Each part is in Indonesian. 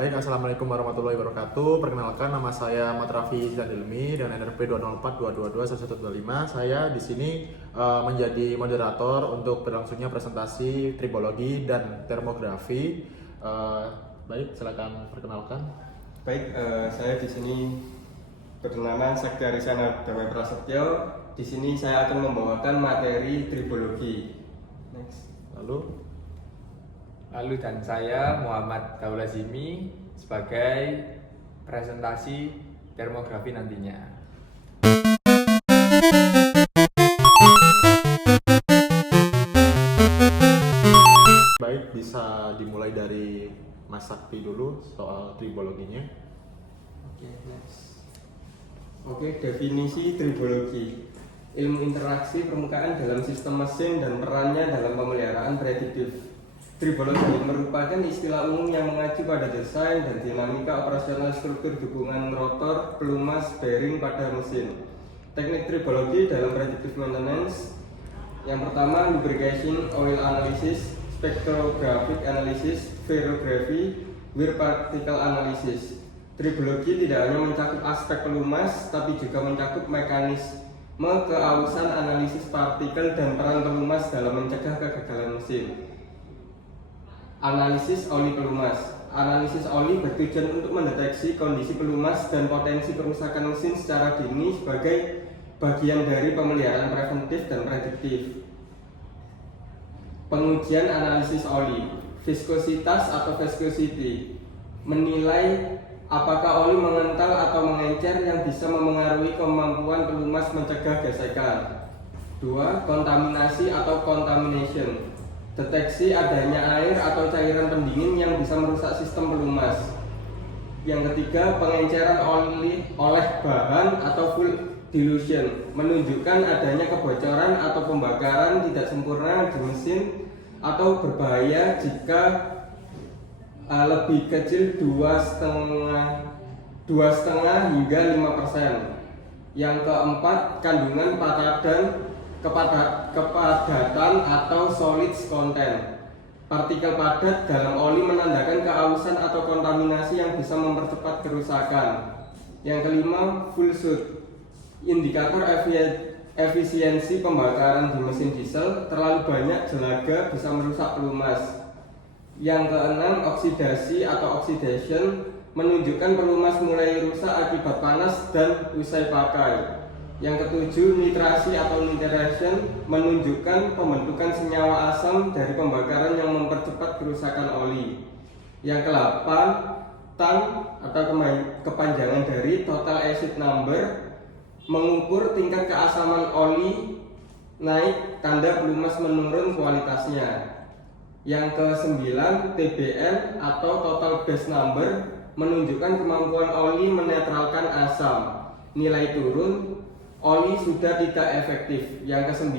Baik, Assalamualaikum warahmatullahi wabarakatuh. Perkenalkan, nama saya Ahmad Raffi Zandilmi dengan NRP 204222125. Saya di sini menjadi moderator untuk berlangsungnya presentasi tribologi dan termografi. Baik, silakan perkenalkan. Baik, saya di sini bernama Sakti Arisana Dewa Prasetyo. Di sini saya akan membawakan materi tribologi. Next. Lalu dan saya Muhammad Daulazimi sebagai presentasi termografi nantinya. Baik, bisa dimulai dari Mas Sakti dulu soal tribologinya. Oke, definisi tribologi. Ilmu interaksi permukaan dalam sistem mesin dan perannya dalam pemeliharaan prediktif. Tribologi merupakan istilah umum yang mengacu pada desain dan dinamika operasional struktur dukungan rotor, pelumas, bearing pada mesin. Teknik tribologi dalam predictive maintenance. Yang pertama, lubrication oil analysis, spectrographic analysis, ferrography, wear particle analysis. Tribologi tidak hanya mencakup aspek pelumas, tapi juga mencakup mekanisme keausan, analisis partikel, dan peran pelumas dalam mencegah kegagalan mesin. Analisis oli pelumas. Analisis oli bertujuan untuk mendeteksi kondisi pelumas dan potensi kerusakan mesin secara dini sebagai bagian dari pemeliharaan preventif dan prediktif. Pengujian analisis oli. Viskositas atau viscosity. Menilai apakah oli mengental atau mengencer yang bisa memengaruhi kemampuan pelumas mencegah gesekan. 2. Kontaminasi atau contamination. Deteksi adanya air atau cairan pendingin yang bisa merusak sistem pelumas. Yang ketiga, pengenceran oli oleh bahan atau full dilution, menunjukkan adanya kebocoran atau pembakaran tidak sempurna di mesin atau berbahaya jika lebih kecil 2,5 hingga 5%. Yang keempat, kandungan kepadatan atau solids content. Partikel padat dalam oli menandakan keausan atau kontaminasi yang bisa mempercepat kerusakan. Yang kelima, full shoot. Indikator efisiensi pembakaran di mesin diesel. Terlalu banyak jelaga bisa merusak pelumas. Yang keenam, oksidasi atau oxidation, menunjukkan pelumas mulai rusak akibat panas dan usai pakai. Yang ketujuh, nitrasi atau nitration, menunjukkan pembentukan senyawa asam dari pembakaran yang mempercepat kerusakan oli. Yang ke-8, TAN atau kepanjangan dari total acid number, mengukur tingkat keasaman oli naik, tanda pelumas menurun kualitasnya. Yang ke-9, TBN atau total base number, menunjukkan kemampuan oli menetralkan asam. Nilai turun, oli sudah tidak efektif. Yang ke-9,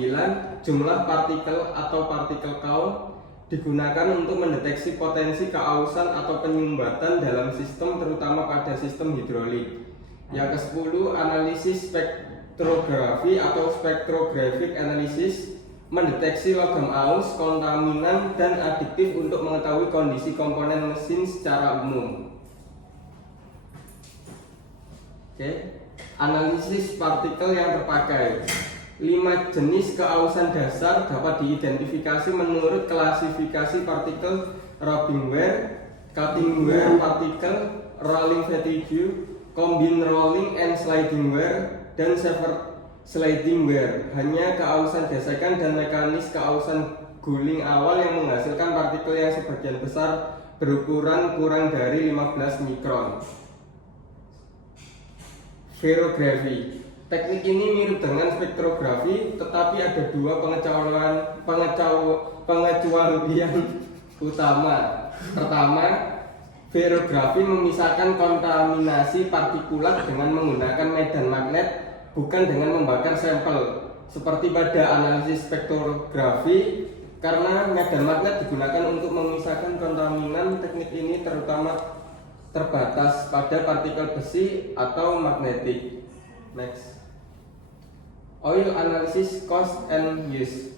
jumlah partikel atau particle count, digunakan untuk mendeteksi potensi keausan atau penyumbatan dalam sistem, terutama pada sistem hidrolik. Yang ke-10, analisis spektrografi atau spectrographic analysis, mendeteksi logam aus, kontaminan, dan adiktif untuk mengetahui kondisi komponen mesin secara umum. Analisis partikel yang terpakai. 5 jenis keausan dasar dapat diidentifikasi menurut klasifikasi partikel Robin wear, cutting wear particle, rolling fatigue, combine rolling and sliding wear, dan sever sliding wear. Hanya keausan gesekan dan mekanis keausan guling awal yang menghasilkan partikel yang sebagian besar berukuran kurang dari 15 mikron. Ferrography. Teknik ini mirip dengan spektrografi, tetapi ada dua pengecualian utama. Pertama, ferrografi memisahkan kontaminasi partikulat dengan menggunakan medan magnet, bukan dengan membakar sampel. Seperti pada analisis spektrografi, karena medan magnet digunakan untuk memisahkan kontaminan, teknik ini terbatas pada partikel besi atau magnetik. Next. Oil analysis cost and use.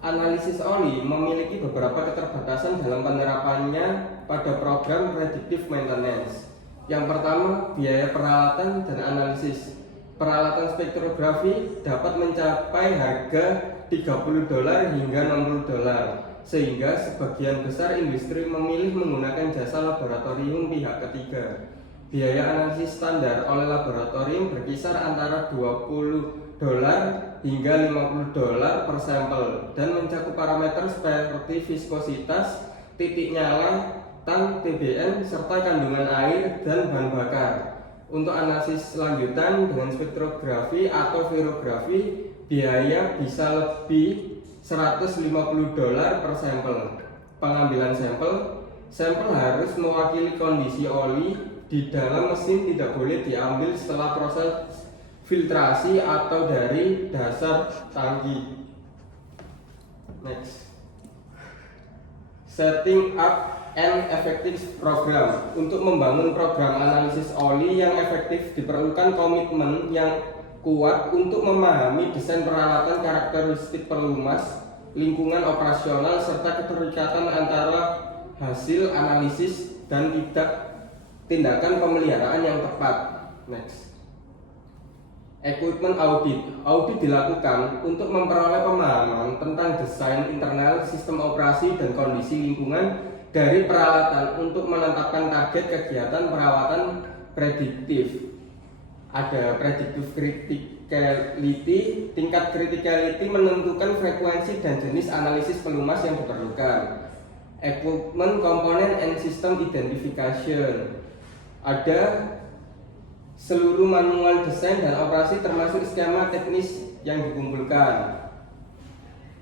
Analisis oli memiliki beberapa keterbatasan dalam penerapannya pada program predictive maintenance. Yang pertama, biaya peralatan dan analisis. Peralatan spektrografi dapat mencapai harga $30 hingga $60, sehingga sebagian besar industri memilih menggunakan jasa laboratorium pihak ketiga. Biaya analisis standar oleh laboratorium berkisar antara $20 hingga $50 per sampel dan mencakup parameter seperti viskositas, titik nyala, tang, TBN, serta kandungan air dan bahan bakar. Untuk analisis lanjutan dengan spektrografi atau virografi, biaya bisa lebih $150 per sampel. Pengambilan sampel harus mewakili kondisi oli di dalam mesin, tidak boleh diambil setelah proses filtrasi atau dari dasar tangki. Next, setting up an effective program. Untuk membangun program analisis oli yang efektif diperlukan komitmen yang kuat untuk memahami desain peralatan, karakteristik pelumas, lingkungan operasional, serta keterikatan antara hasil analisis dan tindakan pemeliharaan yang tepat. Next, equipment audit. Audit dilakukan untuk memperoleh pemahaman tentang desain internal, sistem operasi, dan kondisi lingkungan dari peralatan untuk menetapkan target kegiatan perawatan prediktif. Ada predictive criticality. Tingkat criticality menentukan frekuensi dan jenis analisis pelumas yang diperlukan. Equipment component and system identification. Ada seluruh manual desain dan operasi termasuk skema teknis yang dikumpulkan.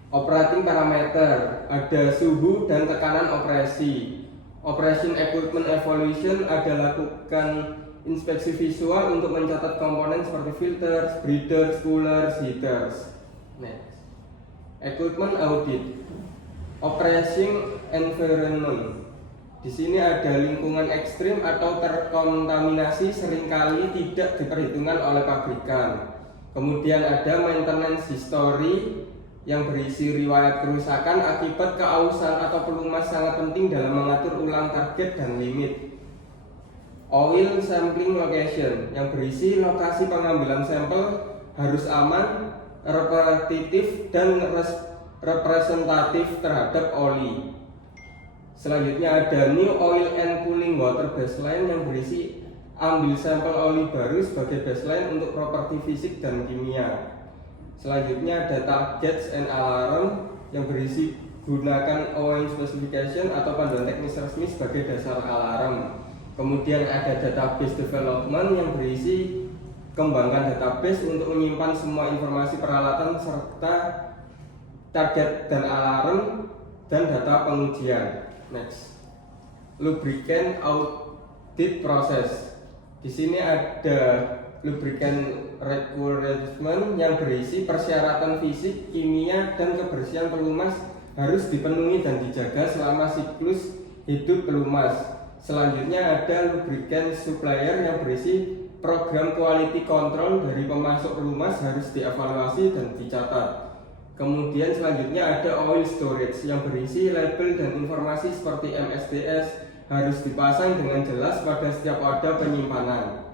Operating parameter, ada suhu dan tekanan operasi. Operation equipment evaluation, ada lakukan inspeksi visual untuk mencatat komponen seperti filters, breeders, coolers, heaters. Next, equipment audit. Operating environment. Di sini ada lingkungan ekstrim atau terkontaminasi seringkali tidak diperhitungkan oleh pabrikan. Kemudian ada maintenance history yang berisi riwayat kerusakan akibat keausan atau pelumas, sangat penting dalam mengatur ulang target dan limit. Oil sampling location yang berisi lokasi pengambilan sampel harus aman, repetitif, dan representatif terhadap oli. Selanjutnya ada new oil and cooling water baseline yang berisi ambil sampel oli baru sebagai baseline untuk properti fisik dan kimia. Selanjutnya ada targets and alarm yang berisi gunakan OM specification atau panduan teknis resmi sebagai dasar alarm. Kemudian ada database development yang berisi kembangkan database untuk menyimpan semua informasi peralatan serta target dan alarm dan data pengujian. Next, lubricant audit process. Di sini ada lubricant requirement yang berisi persyaratan fisik, kimia, dan kebersihan pelumas harus dipenuhi dan dijaga selama siklus hidup pelumas. Selanjutnya ada lubricant supplier yang berisi program quality control dari pemasok pelumas harus dievaluasi dan dicatat. Kemudian selanjutnya ada oil storage yang berisi label dan informasi seperti MSDS harus dipasang dengan jelas pada setiap wadah penyimpanan.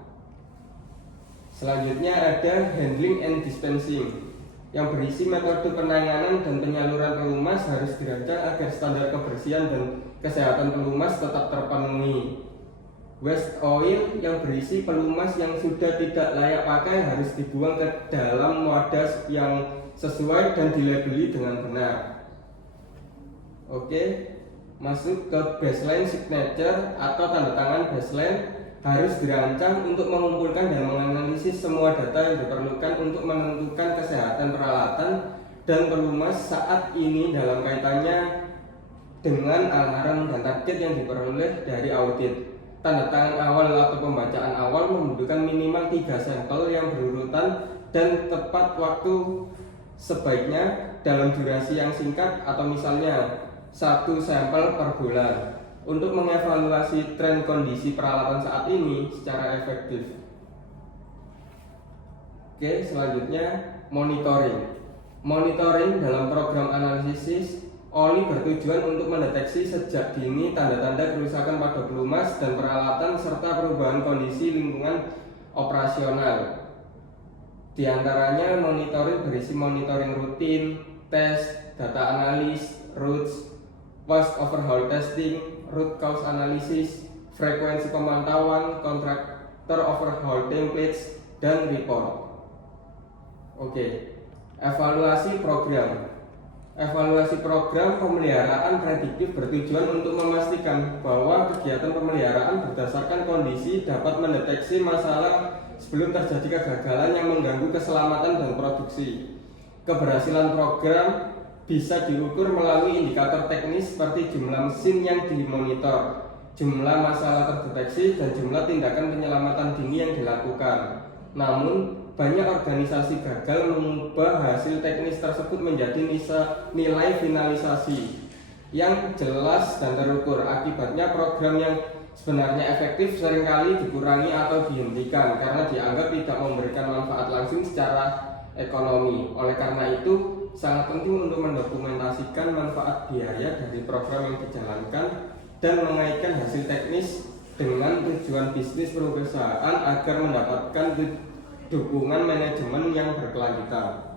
Selanjutnya ada handling and dispensing yang berisi metode penanganan dan penyaluran pelumas harus dirancang agar standar kebersihan dan kesehatan pelumas tetap terpenuhi. Waste oil yang berisi pelumas yang sudah tidak layak pakai harus dibuang ke dalam wadah yang sesuai dan dilabeli dengan benar. Oke, masuk ke baseline signature atau tanda tangan baseline harus dirancang untuk mengumpulkan dan menganalisis semua data yang diperlukan untuk menentukan kesehatan peralatan dan pelumas saat ini dalam kaitannya dengan alarm dan target yang diperoleh dari audit. Tanda tangan awal atau pembacaan awal membutuhkan minimal 3 sampel yang berurutan dan tepat waktu, sebaiknya dalam durasi yang singkat atau misalnya 1 sampel per bulan untuk mengevaluasi tren kondisi peralatan saat ini secara efektif. Oke, selanjutnya monitoring. Monitoring dalam program analisis OLI bertujuan untuk mendeteksi sejak dini tanda-tanda kerusakan pada pelumas dan peralatan serta perubahan kondisi lingkungan operasional. Di antaranya monitoring berisi monitoring rutin, tes, data analis, roots, post overhaul testing, root cause analysis, frekuensi pemantauan, contractor overhaul templates, dan report. Oke. Evaluasi program. Evaluasi program pemeliharaan prediktif bertujuan untuk memastikan bahwa kegiatan pemeliharaan berdasarkan kondisi dapat mendeteksi masalah sebelum terjadi kegagalan yang mengganggu keselamatan dan produksi. Keberhasilan program bisa diukur melalui indikator teknis seperti jumlah mesin yang dimonitor, jumlah masalah terdeteksi, dan jumlah tindakan penyelamatan dini yang dilakukan. Namun, banyak organisasi gagal mengubah hasil teknis tersebut menjadi nilai finalisasi yang jelas dan terukur. Akibatnya program yang sebenarnya efektif seringkali dikurangi atau dihentikan karena dianggap tidak memberikan manfaat langsung secara ekonomi. Oleh karena itu, sangat penting untuk mendokumentasikan manfaat biaya dari program yang dijalankan dan mengaitkan hasil teknis dengan tujuan bisnis perusahaan agar mendapatkan dukungan manajemen yang berkelanjutan.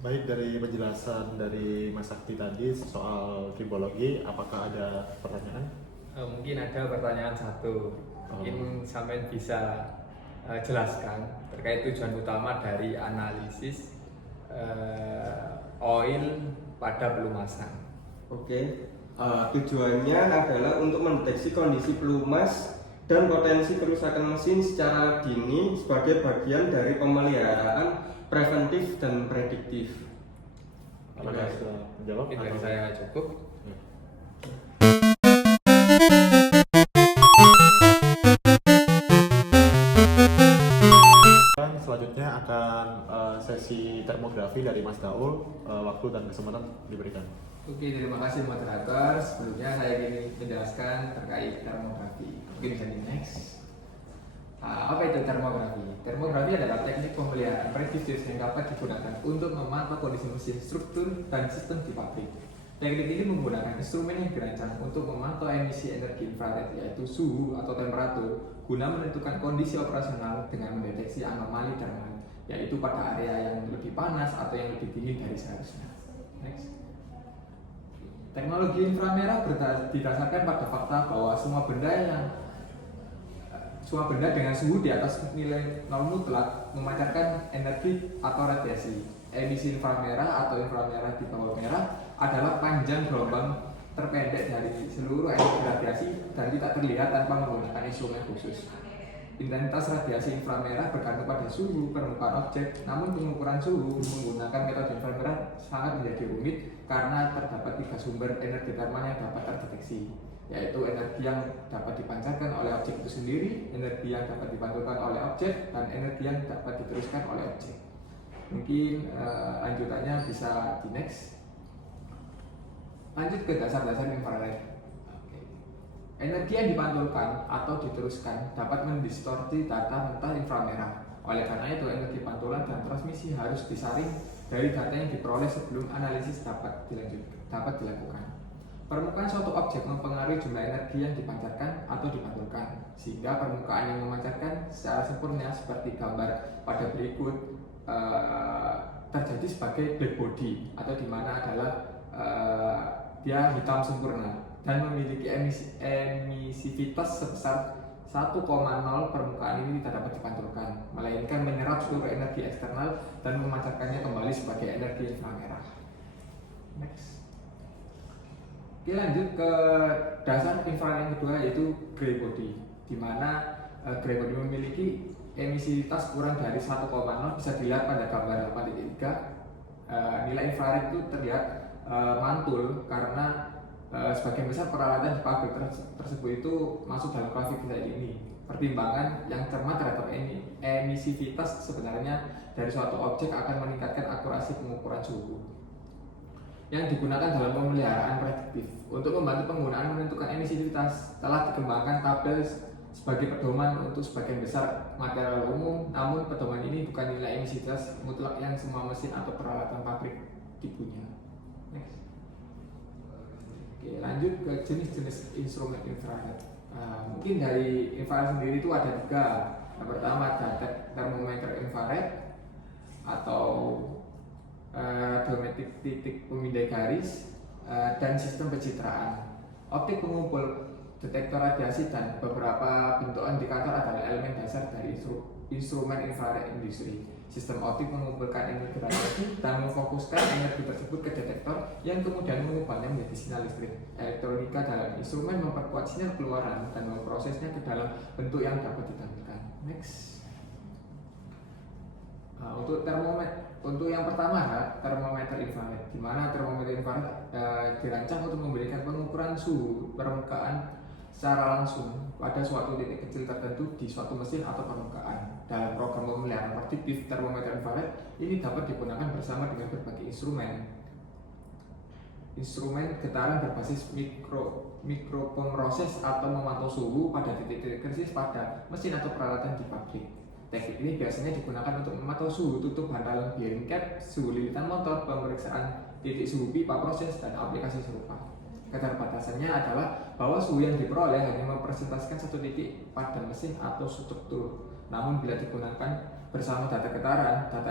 Baik, dari penjelasan dari Mas Sakti tadi soal tribologi, apakah ada pertanyaan? Mungkin ada pertanyaan satu. Mungkin sampai bisa jelaskan terkait tujuan utama dari analisis oil pada pelumasan. Oke. Tujuannya adalah untuk mendeteksi kondisi pelumas dan potensi kerusakan mesin secara dini sebagai bagian dari pemeliharaan preventif dan prediktif. Apakah sudah menjawab? Mungkin dari saya cukup. Selanjutnya akan sesi termografi dari Mas Daul. Waktu dan kesempatan diberikan. Oke, terima kasih moderator. Sebelumnya saya ingin menjelaskan terkait termografi. Mungkin bisa di next. Apa itu termografi? Termografi adalah teknik pemeliharaan prediktif yang dapat digunakan untuk memantau kondisi mesin, struktur, dan sistem di pabrik. Teknik ini menggunakan instrumen yang dirancang untuk memantau emisi energi infrared, yaitu suhu atau temperatur, guna menentukan kondisi operasional dengan mendeteksi anomali termal, yaitu pada area yang lebih panas atau yang lebih dingin dari seharusnya. Next. Teknologi inframerah didasarkan pada fakta bahwa semua benda dengan suhu di atas nilai nol mutlak memancarkan energi atau radiasi. Emisi inframerah atau inframerah di bawah merah adalah panjang gelombang terpendek dari seluruh energi radiasi dan tidak terlihat tanpa menggunakan instrumen khusus. Intensitas radiasi inframerah bergantung pada suhu permukaan objek, namun pengukuran suhu menggunakan metode inframerah sangat menjadi rumit karena terdapat 3 sumber energi termal yang dapat terdeteksi, yaitu energi yang dapat dipancarkan oleh objek itu sendiri, energi yang dapat dipantulkan oleh objek, dan energi yang dapat diteruskan oleh objek. Mungkin lanjutannya bisa di next. Lanjut ke dasar-dasar infrared. Energi yang dipantulkan atau diteruskan dapat mendistorsi data mentah inframerah. Oleh karena itu, energi pantulan dan transmisi harus disaring dari data yang diperoleh sebelum analisis dapat dilakukan. Permukaan suatu objek mempengaruhi jumlah energi yang dipancarkan atau dipantulkan, sehingga permukaan yang memancarkan secara sempurna seperti gambar pada berikut terjadi sebagai black body, atau dimana adalah dia hitam sempurna dan memiliki emisivitas sebesar 1,0. Permukaan ini tidak dapat dipantulkan, melainkan menyerap seluruh energi eksternal dan memancarkannya kembali sebagai energi inframerah. Next. Oke, lanjut ke dasar infrared yang kedua, yaitu gray body, di mana gray body memiliki emisivitas kurang dari 1,0. Bisa dilihat pada gambar 8.3. Nilai infrared itu terlihat mantul karena Sebagian besar peralatan di pabrik tersebut itu masuk dalam klasifikasi ini. Pertimbangan yang cermat terhadap emisivitas sebenarnya dari suatu objek akan meningkatkan akurasi pengukuran suhu. Yang digunakan dalam pemeliharaan prediktif. Untuk membantu penggunaan menentukan emisivitas, telah dikembangkan tabel sebagai pedoman untuk sebagian besar material umum, namun pedoman ini bukan nilai emisivitas mutlak yang semua mesin atau peralatan pabrik dipunya. Next. Oke, lanjut ke jenis-jenis instrumen infrared. Mungkin dari infrared sendiri itu ada 3. Yang pertama ada termometer infrared atau radiometrik titik pemindai garis, dan sistem pencitraan. Optik pengumpul, detektor radiasi, dan beberapa bentuk indikator adalah elemen dasar dari instrumen infrared industri. Sistem optik mengumpulkan energi radiasi dan memfokuskan energi tersebut ke detektor yang kemudian mengubahnya menjadi sinyal listrik. Elektronika dalam instrumen memperkuat sinyal keluaran dan memprosesnya ke dalam bentuk yang dapat ditampilkan. Next. Untuk yang pertama termometer infrared, di mana termometer infrared dirancang untuk memberikan pengukuran suhu permukaan secara langsung pada suatu titik kecil tertentu di suatu mesin atau permukaan. Dalam program pemeliharaan prediktif, termometer infrared ini dapat digunakan bersama dengan berbagai instrumen getaran berbasis mikropemroses atau memantau suhu pada titik-titik krisis pada mesin atau peralatan di pabrik. Teknik ini biasanya digunakan untuk memantau suhu tutup bantalan bearing cap, suhu lilitan motor, pemeriksaan titik suhu pipa proses, dan aplikasi serupa. Keterbatasannya adalah bahwa suhu yang diperoleh hanya mempresentasikan satu titik pada mesin atau struktur. Namun bila digunakan bersama data getaran, data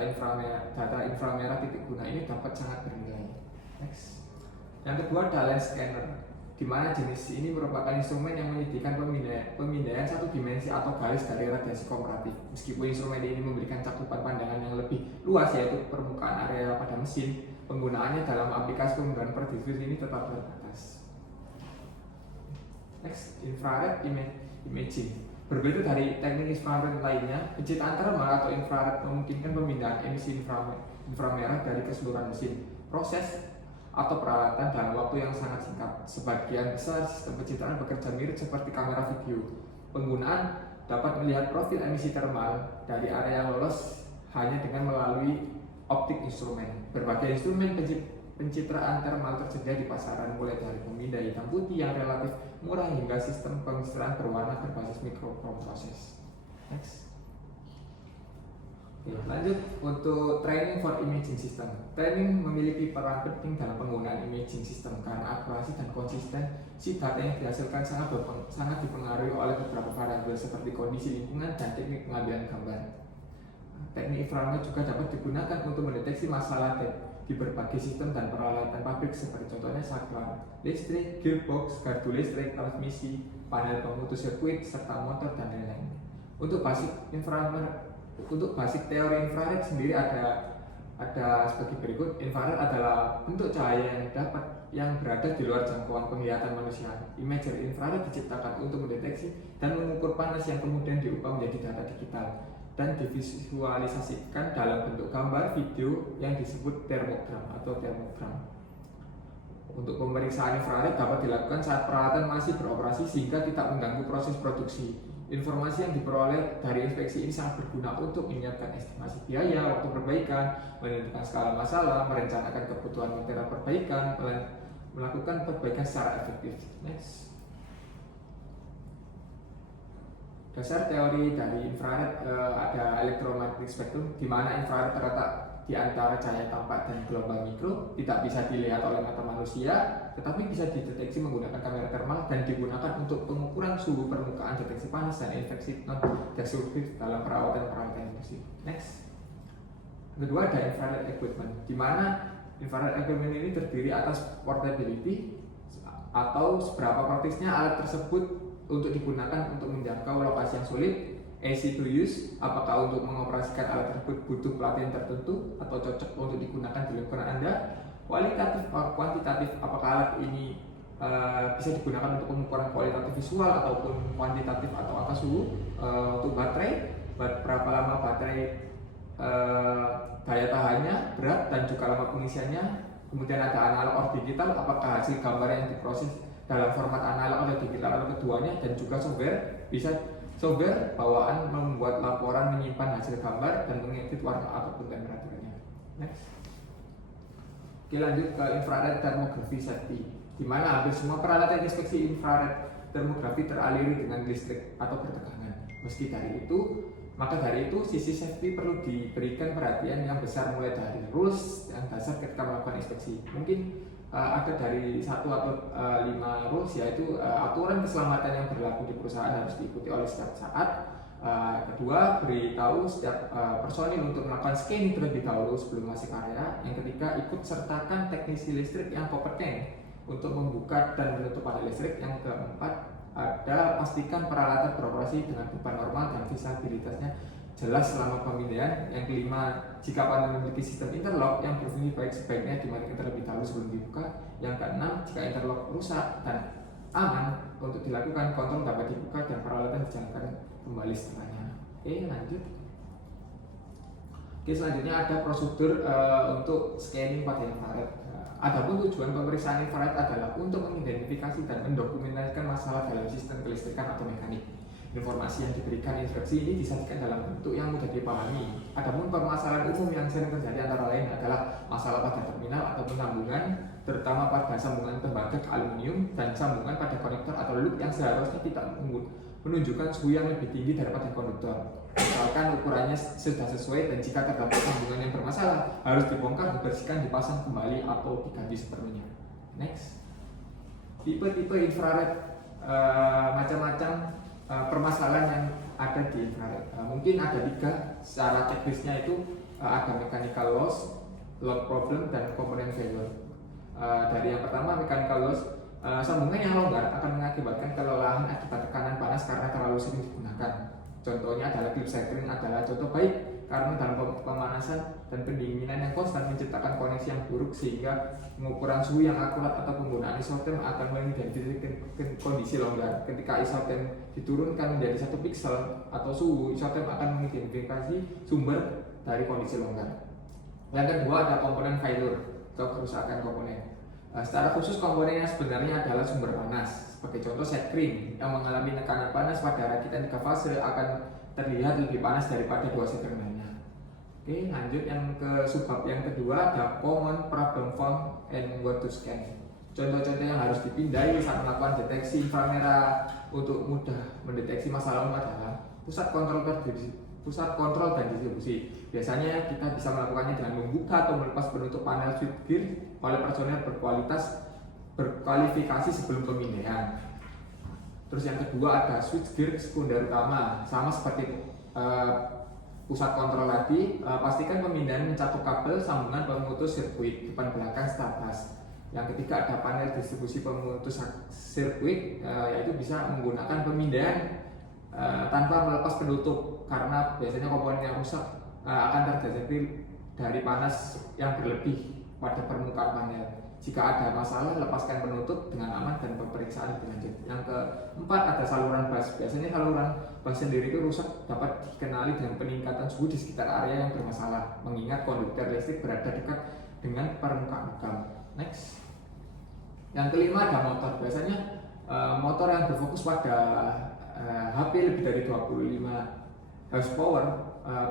inframerah titik guna ini dapat sangat bernilai. Next. Yang kedua adalah lens scanner, di mana jenis ini merupakan instrumen yang menyediakan pemindaian satu dimensi atau garis dari radiasi komparatif. Meskipun instrumen ini memberikan cakupan pandangan yang lebih luas, yaitu permukaan area pada mesin, penggunaannya dalam aplikasi pemeliharaan prediktif ini tetap terbatas. Next, infrared imaging. Berbeda dari teknik infrared lainnya, pencitraan thermal atau infrared memungkinkan pemindahan emisi inframerah dari keseluruhan mesin, proses atau peralatan dalam waktu yang sangat singkat. Sebagian besar sistem pencitraan bekerja mirip seperti kamera video. Penggunaan dapat melihat profil emisi thermal dari area yang lolos hanya dengan melalui optik instrumen. Berbagai instrumen pencitraan thermal tersedia di pasaran, mulai dari pemindai hitam putih yang relatif murah hingga sistem pencitraan berwarna berbasis mikroproses. Next. Lanjut untuk training for imaging system. Training memiliki peran penting dalam penggunaan imaging system karena akurasi dan konsistensi data yang dihasilkan sangat dipengaruhi oleh beberapa variabel seperti kondisi lingkungan dan teknik pengambilan gambar. Teknik infrared juga dapat digunakan untuk mendeteksi masalah di berbagai sistem dan peralatan pabrik seperti contohnya saklar listrik, gearbox, gardu listrik, transmisi, panel pemutus sirkuit, serta motor dan lain-lain. Untuk basic teori infrared sendiri ada sebagai berikut. Infrared adalah bentuk cahaya yang berada di luar jangkauan penglihatan manusia. Imager infrared diciptakan untuk mendeteksi dan mengukur panas yang kemudian diubah menjadi data digital dan divisualisasikan dalam bentuk gambar video yang disebut termogram atau termogram. Untuk pemeriksaan infrared dapat dilakukan saat peralatan masih beroperasi sehingga tidak mengganggu proses produksi. Informasi yang diperoleh dari inspeksi ini sangat berguna untuk menyiapkan estimasi biaya, waktu perbaikan, menentukan skala masalah, merencanakan kebutuhan material perbaikan, melakukan perbaikan secara efektif. Next. Dasar teori dari infrared ada electromagnetic spectrum, di mana infrared terletak di antara cahaya tampak dan gelombang mikro, tidak bisa dilihat oleh mata manusia, tetapi bisa dideteksi menggunakan kamera thermal dan digunakan untuk pengukuran suhu permukaan, deteksi panas, dan infeksi non-destruktif dalam perawatan industri. Next. Kedua ada infrared equipment, di mana infrared equipment ini terdiri atas portability atau seberapa praktisnya alat tersebut untuk digunakan untuk menjangkau lokasi yang sulit, easy to use, apakah untuk mengoperasikan alat tersebut butuh pelatihan tertentu atau cocok untuk digunakan di lingkungan Anda, kualitatif atau kuantitatif, apakah alat ini bisa digunakan untuk pengukuran kualitatif visual ataupun kuantitatif atau angka suhu, untuk baterai, berapa lama baterai, daya tahannya, berat, dan juga lama pengisiannya, Kemudian ada analog or digital, apakah hasil gambar yang diproses dalam format analog atau digital atau keduanya, dan juga software, bisa software bawaan membuat laporan, menyimpan hasil gambar, dan mengedit warna ataupun temperaturnya. Next. Oke, lanjut ke infrared thermography safety, di mana hampir semua peralatan inspeksi infrared termografi teraliri dengan listrik atau bertegangan. Maka dari itu sisi safety perlu diberikan perhatian yang besar, mulai dari rules yang dasar ketika melakukan inspeksi. Mungkin ada dari 1 atau 5 rules, yaitu aturan keselamatan yang berlaku di perusahaan harus diikuti oleh setiap saat. Kedua, beritahu setiap personil untuk melakukan scanning terlebih dahulu sebelum masuk area. Yang ketiga, ikut sertakan teknisi listrik yang kompeten untuk membuka dan menutup panel listrik. Yang keempat, ada pastikan peralatan beroperasi dengan beban normal dan visibilitasnya jelas selama pemindahan. Yang kelima, jika panel memiliki sistem interlock yang berfungsi baik, sebaiknya dimatikan terlebih dahulu sebelum dibuka. Yang keenam, jika interlock rusak dan aman untuk dilakukan, kontrol dapat dibuka dan peralatan dijalankan kembali setelahnya. Oke, lanjut. Oke, selanjutnya ada prosedur untuk scanning pada infrared. Adapun tujuan pemeriksaan infrared adalah untuk mengidentifikasi dan mendokumentasikan masalah dalam sistem kelistrikan atau mekanik. Informasi yang diberikan instruksi ini disajikan dalam bentuk yang mudah dipahami. Adapun permasalahan umum yang sering terjadi antara lain adalah masalah pada terminal ataupun sambungan, terutama pada sambungan tembaga aluminium dan sambungan pada konektor atau loop yang seharusnya tidak menunjukkan suhu yang lebih tinggi daripada konduktor. Misalkan ukurannya sudah sesuai, dan jika terdapat sambungan yang bermasalah harus dibongkar, dibersihkan, dipasang kembali atau diganti sepenuhnya. Next. Tipe-tipe infrared, macam-macam permasalahan yang ada di infrared. Mungkin ada 3 secara teknisnya, itu ada mechanical loss, load problem, dan component failure. Dari yang pertama, mechanical loss, sambungan yang longgar akan mengakibatkan kelelahan akibat tekanan panas karena terlalu sering digunakan. Contohnya adalah clip cycling adalah contoh baik, karena dalam pemanasan dan pendinginan yang konstan menciptakan koneksi yang buruk, sehingga pengukuran suhu yang akurat atau penggunaan isotherm akan mengidentifikasi kondisi longgar. Ketika isotherm diturunkan menjadi 1 piksel atau suhu, isotherm akan mengidentifikasi sumber dari kondisi longgar. Yang kedua ada komponen failure atau kerusakan komponen. Secara khusus komponen yang sebenarnya adalah sumber panas. Sebagai contoh, set cream yang mengalami tekanan panas pada rakitan 3 fase akan terlihat lebih panas daripada 2 set cream lainnya. Oke, lanjut yang ke subbab yang kedua, ada common problem found and what to scan. Contoh-contoh yang harus dipindai saat melakukan deteksi inframerah untuk mudah mendeteksi masalah adalah pusat kontrol dan distribusi. Biasanya kita bisa melakukannya dengan membuka atau melepas penutup panel switchgear oleh personel berkualifikasi sebelum pemindaian. Terus yang kedua ada switchgear sekunder utama, sama seperti pusat kontrol tadi. Pastikan pemindahan mencakup kabel, sambungan pemutus sirkuit depan belakang starbus. Yang ketiga ada panel distribusi pemutus sirkuit, yaitu bisa menggunakan pemindahan tanpa melepas penutup, karena biasanya komponen yang rusak akan terjadi dari panas yang berlebih pada permukaan panel. Jika ada masalah, lepaskan penutup dengan aman dan pemeriksaan lebih lanjut. Yang keempat ada saluran bus. Biasanya saluran bus sendiri itu rusak dapat dikenali dengan peningkatan suhu di sekitar area yang bermasalah, mengingat konduktor listrik berada dekat dengan permukaan logam. Next. Yang kelima ada motor. Biasanya motor yang berfokus pada HP lebih dari 25 horsepower,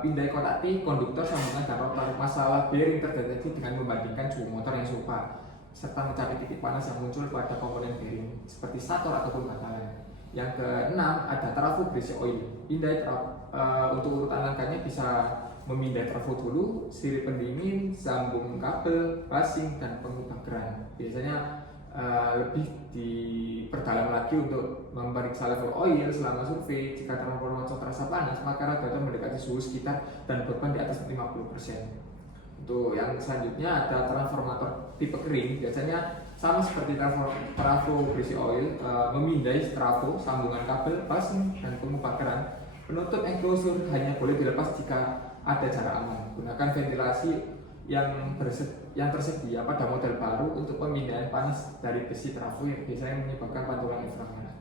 pindai kotak T, konduktor, sambungan, dan rotor. Masalah bearing terdeteksi dengan membandingkan suhu motor yang serupa, serta mencari titik panas yang muncul pada komponen bearing seperti stator ataupun batalan. Yang keenam ada trafo grease oil. Pindai untuk urutan langkahnya bisa memindai trafo dulu, sirip pendingin, sambung kabel, passing, dan pengubah geran. Biasanya lebih diperdalam lagi untuk memeriksa level oil selama survei. Jika transformator terasa panas, maka radiator mendekati suhu sekitar dan beban di atas 50%. Untuk yang selanjutnya ada transformator tipe kering. Biasanya sama seperti trafo grease oil, memindai trafo, sambungan kabel, passing, dan pengubah keran. Penutup enclosure hanya boleh dilepas jika ada jarak aman. Gunakan ventilasi yang tersedia pada model baru untuk pemindahan panas dari besi trafo yang biasanya menyebabkan pantulan inframerah.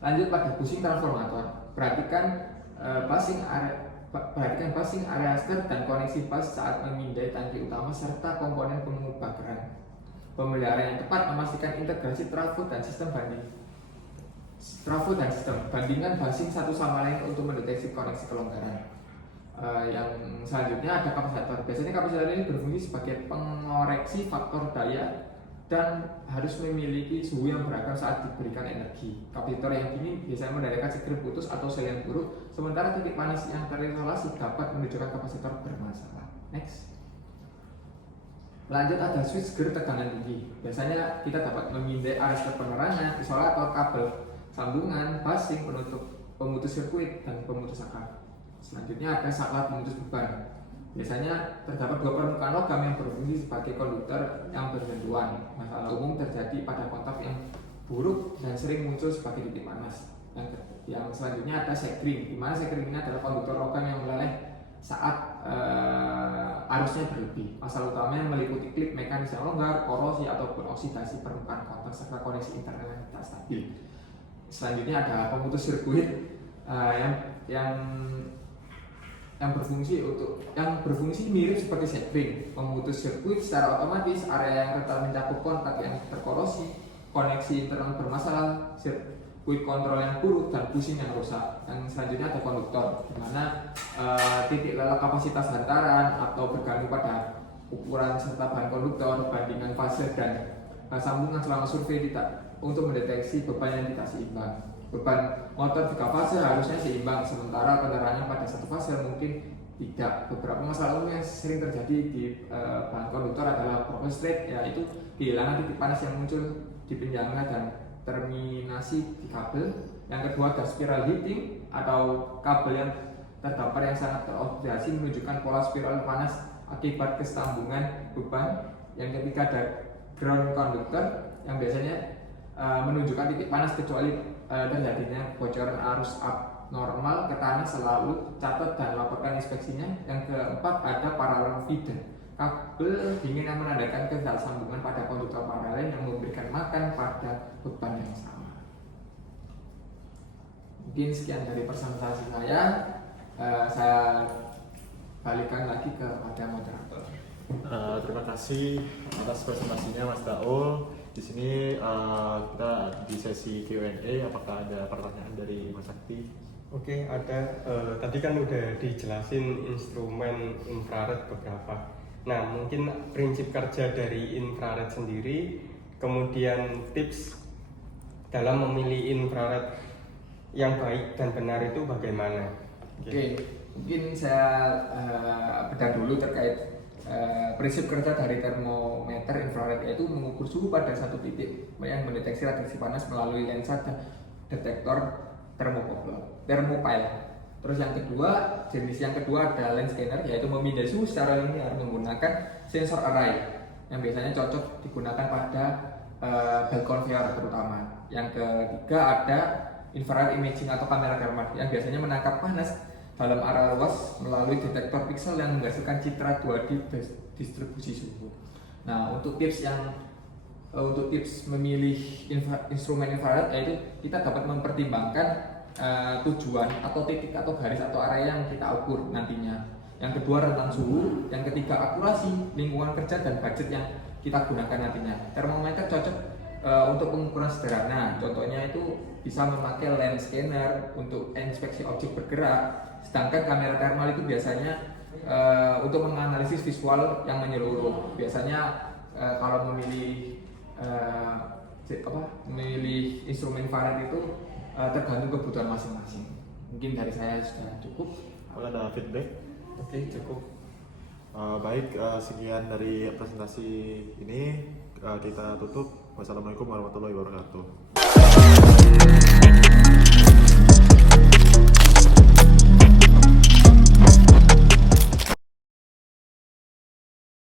Lanjut pada bushing transformator. Perhatikan Perhatikan buzzing, area start, dan koneksi bus saat memindai tangki utama serta komponen pengubah keran. Pemeliharaan yang tepat memastikan integrasi trafo dan sistem. Bandingkan buzzing satu sama lain untuk mendeteksi koneksi kelonggaran. Yang selanjutnya ada kapasitor. Biasanya kapasitor ini berfungsi sebagai pengoreksi faktor daya dan harus memiliki suhu yang beragam saat diberikan energi. Kapasitor yang dingin biasanya menandakan segel putus atau sel yang buruk, sementara titik panas yang terisolasi dapat menunjukkan kapasitor bermasalah. Next. Lanjut, ada switch gear tegangan tinggi. Biasanya kita dapat memindai arester penerangan, isolator, kabel sambungan, buzzing, pemutus sirkuit, dan pemutus akar. Selanjutnya ada saklar pemutus beban. Biasanya terdapat dua permukaan logam yang berfungsi sebagai konduktor yang bersentuhan. Masalah umum terjadi pada kontak yang buruk dan sering muncul sebagai titik panas. Yang selanjutnya ada sekring, di mana sekring ini adalah konduktor logam yang meleleh saat arusnya berlebih. Masalah utamanya meliputi klip, mekanisme longgar, korosi ataupun oksidasi permukaan kontak serta koneksi internal yang tidak stabil. Selanjutnya ada pemutus sirkuit yang berfungsi mirip seperti sekring. Pemutus sirkuit secara otomatis area yang rentan mencakup kontak yang terkorosi, koneksi internal bermasalah, sirkuit kontrol yang buruk, dan bushing yang rusak. Yang selanjutnya ada konduktor, di mana titik lelah kapasitas hantaran atau bergantung pada ukuran serta bahan konduktor, bandingan fase dan sambungan selama survei untuk mendeteksi beban yang tidak seimbang. Beban motor 3 fase harusnya seimbang, sementara penerangan pada satu fase mungkin tidak. Beberapa masalah umum yang sering terjadi di bahan konduktor adalah prostrate, yaitu kehilangan titik panas yang muncul di penjangka dan terminasi di kabel. Yang kedua ada spiral heating atau kabel yang terdampar yang sangat teroksidasi menunjukkan pola spiral panas akibat kesambungan beban. Yang ketiga ada ground conductor yang biasanya menunjukkan titik panas kecuali terjadinya bocoran arus abnormal ke tanah, selalu catat dan laporkan inspeksinya. Yang keempat ada parallel feeder, kabel dingin yang menandakan ketersambungan pada konduktor paralel yang memberikan makan pada beban yang sama. Mungkin sekian dari presentasi saya balikan lagi kepada moderator. Terima kasih atas presentasinya Mas Daul. Di sini kita di sesi Q&A. Apakah ada pertanyaan dari Mas Sakti? Oke, ada. Tadi kan udah dijelasin instrumen infrared beberapa. Nah, mungkin prinsip kerja dari infrared sendiri, kemudian tips dalam memilih infrared yang baik dan benar itu bagaimana? Oke, mungkin saya bedah dulu terkait prinsip kerja dari termometer infrared, yaitu mengukur suhu pada satu titik yang mendeteksi radiasi panas melalui lensa dan detektor thermopile. Terus jenis yang kedua ada lens scanner, yaitu memindai suhu secara linear menggunakan sensor array yang biasanya cocok digunakan pada belt conveyor terutama. Yang ketiga ada infrared imaging atau kamera termal yang biasanya menangkap panas dalam area luas melalui detektor pixel yang menghasilkan citra 2D distribusi suhu. Nah, untuk tips memilih instrumen infrared, yaitu kita dapat mempertimbangkan tujuan atau titik atau garis atau area yang kita ukur nantinya. Yang kedua rentang suhu, yang ketiga akurasi, lingkungan kerja, dan budget yang kita gunakan nantinya. Termometer cocok untuk pengukuran sederhana, contohnya itu bisa memakai lens scanner untuk inspeksi objek bergerak. Sedangkan kamera thermal itu biasanya untuk menganalisis visual yang menyeluruh. Biasanya kalau memilih instrumen infrared itu tergantung kebutuhan masing-masing. Mungkin dari saya sudah cukup. Ada feedback? Oke, cukup. Baik, sekian dari presentasi ini. Kita tutup. Wassalamualaikum warahmatullahi wabarakatuh.